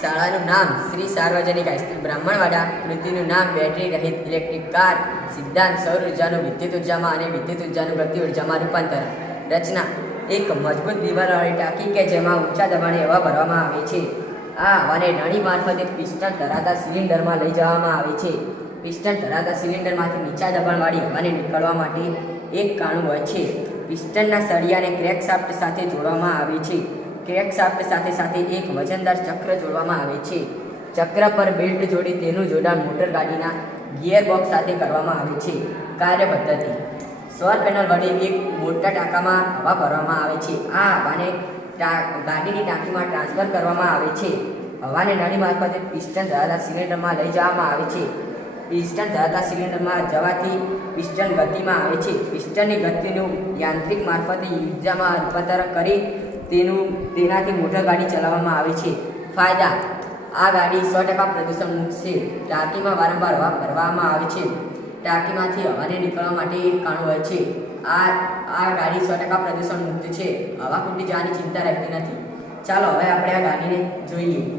શાળાનું નામ શ્રી સાર્વજનિક હાઈસ્કૂલ બ્રાહ્મણવાડા કૃતિનું નામ બેટરી રહિત ઇલેક્ટ્રિક કાર સિદ્ધાંત સૌર ઉર્જાનું વિદ્યુત ઉર્જામાં અને વિદ્યુત ઉર્જાનું ગતિ ઉર્જામાં રૂપાંતર. રચના, એક મજબૂત દિવાલવાળી ટાંકી કે જેમાં ઊંચા દબાણે હવા ભરવામાં આવે છે. આ હવાને નળી મારફતે પિસ્ટન ધરાતા સિલિન્ડરમાં લઈ જવામાં આવે છે. પિસ્ટન ધરાતા સિલિન્ડરમાંથી નીચા દબાણવાળી હવાને નીકળવા માટે એક કાણું હોય છે. પિસ્ટનના સળિયાને ક્રેક શાફ્ટ સાથે જોડવામાં આવે છે. ક્રેક શાફ્ટ સાથે સાથે એક વજનદાર ચક્ર જોડવામાં આવે છે. ચક્ર પર બેલ્ટ જોડી તેનું જોડાણ મોટર ગાડીના ગિયર બોક્સ સાથે કરવામાં આવે છે. કાર્ય પદ્ધતિ. સોર પેનલ વડે એક મોટા ટાંકામાં હવા ભરવામાં આવે છે. આ હવાને ગાડીની ટાંકીમાં ટ્રાન્સફર કરવામાં આવે છે. હવાને નળી મારફતે પિસ્ટન ધરાતા સિલિન્ડરમાં લઈ જવામાં આવે છે. પિસ્ટન ધરાવતા સિલિન્ડરમાં જવાથી પિસ્ટન ગતિમાં આવે છે. પિસ્ટનની ગતિનું યાંત્રિક મારફતે ઉર્જામાં રૂપાંતર કરી તેનું, તેનાથી મોટર ગાડી ચલાવવામાં આવે છે. ફાયદા. આ ગાડી સો ટકા પ્રદૂષણ મુક્ત છે. ટાંકીમાં વારંવાર હવા ભરવામાં આવે છે. ટાંકીમાંથી હવાને નીકળવા માટે એક કાણું હોય છે. આ આ ગાડી સો ટકા પ્રદૂષણ મુક્ત છે. હવા ખૂટી જવાની ચિંતા રહેતી નથી. ચાલો, હવે આપણે આ ગાડીને જોઈએ